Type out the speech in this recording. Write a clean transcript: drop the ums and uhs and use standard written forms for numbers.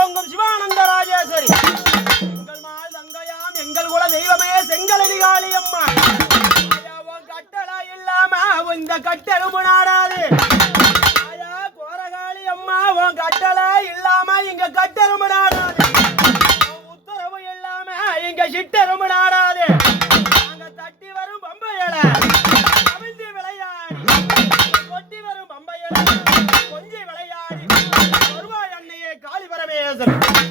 ஓங்கும் சிவானந்த ராஜேஸ்வரி எங்கள் மால் தங்கையாம் எங்கள் குல தெய்வமே செங்கலடிகாளி அம்மா உன் கட்டளை இல்லாம இந்த கட்டெரும்பு நாடாது கோரகாளி அம்மா உன் கட்டளை இல்லாம இங்க கட்டெரும்பு நாடாது உத்தரவு இல்லாம இங்க சிட்டெரும்பு நாடாது அங்க தட்டி வரும் பம்பையல அவிழ்ந்து விளையாடி கொட்டி வரும் பம்பையல கொஞ்சி விளையாடி வருவாய் அன்னையே காளி பரமேஸ்வரன்